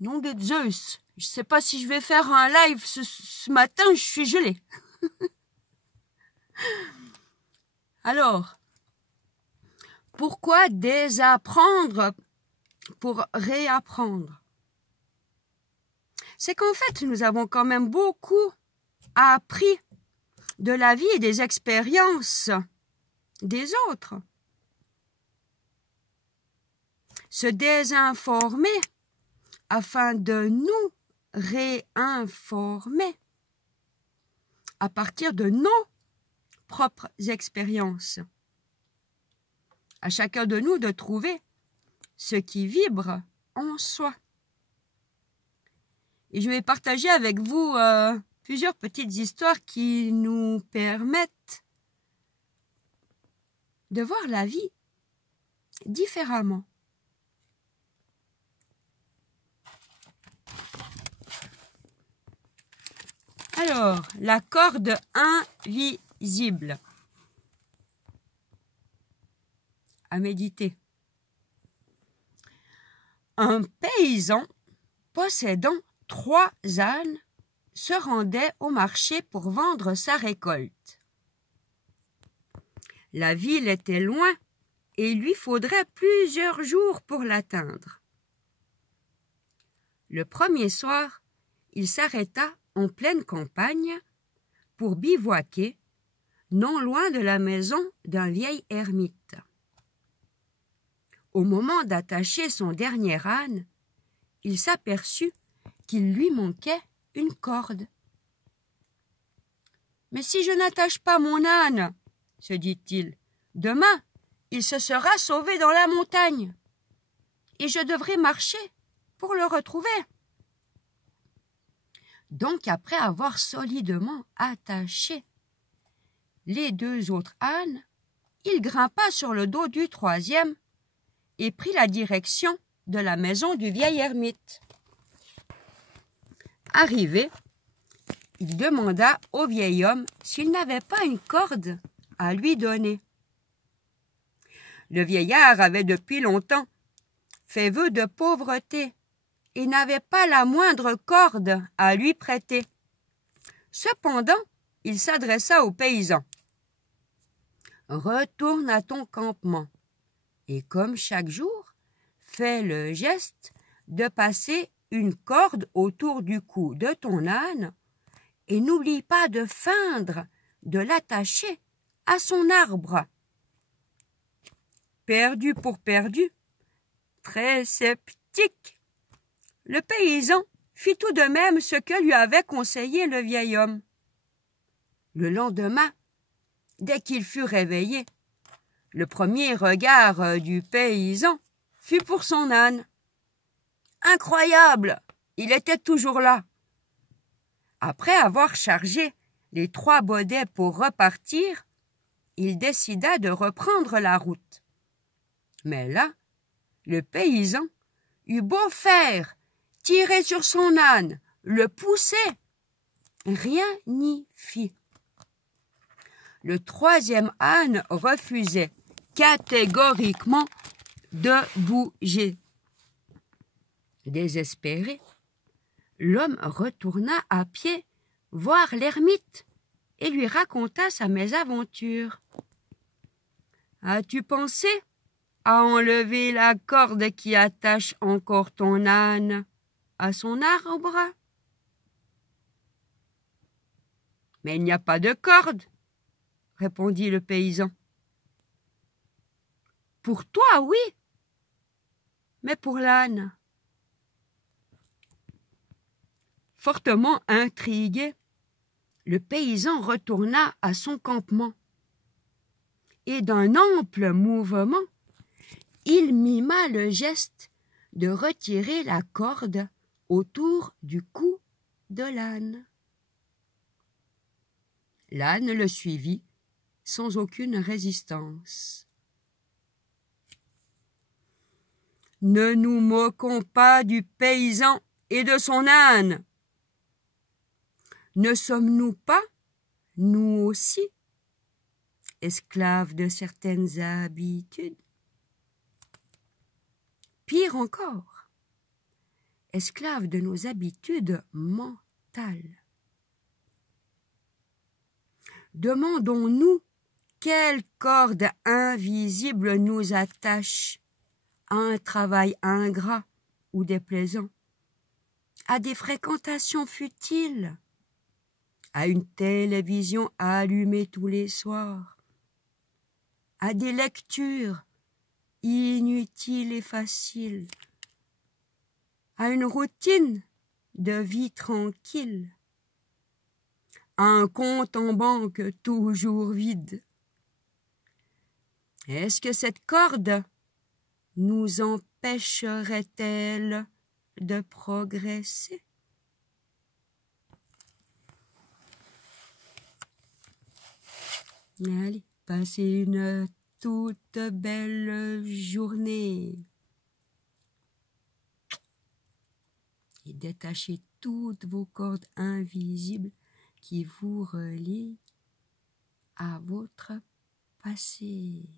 Nom de Zeus, je sais pas si je vais faire un live ce matin, je suis gelée. Alors, pourquoi désapprendre pour réapprendre? C'est qu'en fait, nous avons quand même beaucoup appris de la vie et des expériences des autres. Se désinformer afin de nous réinformer à partir de nos propres expériences. À chacun de nous de trouver ce qui vibre en soi. Et je vais partager avec vous plusieurs petites histoires qui nous permettent de voir la vie différemment. Alors, la corde invisible. À méditer. Un paysan possédant 3 ânes se rendait au marché pour vendre sa récolte. La ville était loin et il lui faudrait plusieurs jours pour l'atteindre. Le premier soir, il s'arrêta en pleine campagne pour bivouaquer, non loin de la maison d'un vieil ermite. Au moment d'attacher son dernier âne, il s'aperçut qu'il lui manquait une corde. « Mais si je n'attache pas mon âne, se dit-il, demain, il se sera sauvé dans la montagne, et je devrai marcher pour le retrouver. » Donc, après avoir solidement attaché les 2 autres ânes, il grimpa sur le dos du 3e et prit la direction de la maison du vieil ermite. Arrivé, il demanda au vieil homme s'il n'avait pas une corde à lui donner. Le vieillard avait depuis longtemps fait vœu de pauvreté et n'avait pas la moindre corde à lui prêter. Cependant, il s'adressa au paysan. « Retourne à ton campement et comme chaque jour, fais le geste de passer une corde autour du cou de ton âne et n'oublie pas de feindre de l'attacher à son arbre. » Perdu pour perdu, très sceptique, le paysan fit tout de même ce que lui avait conseillé le vieil homme. Le lendemain, dès qu'il fut réveillé, le premier regard du paysan fut pour son âne. Incroyable! Il était toujours là. Après avoir chargé les 3 bodets pour repartir, il décida de reprendre la route. Mais là, le paysan eut beau faire, tirer sur son âne, le pousser, rien n'y fit. Le 3e âne refusait catégoriquement de bouger. Désespéré, l'homme retourna à pied voir l'ermite et lui raconta sa mésaventure. « As-tu pensé à enlever la corde qui attache encore ton âne à son arbre? » ?»« Mais il n'y a pas de corde, » répondit le paysan. « Pour toi, oui, mais pour l'âne. » Fortement intrigué, le paysan retourna à son campement et d'un ample mouvement, il mima le geste de retirer la corde autour du cou de l'âne. L'âne le suivit sans aucune résistance. Ne nous moquons pas du paysan et de son âne. Ne sommes-nous pas, nous aussi, esclaves de certaines habitudes? Pire encore, esclaves de nos habitudes mentales. Demandons-nous quelle corde invisible nous attache à un travail ingrat ou déplaisant, à des fréquentations futiles, à une télévision allumée tous les soirs, à des lectures inutiles et faciles, à une routine de vie tranquille, à un compte en banque toujours vide. Est-ce que cette corde nous empêcherait-elle de progresser? Allez, passez une toute belle journée et détachez toutes vos cordes invisibles qui vous relient à votre passé.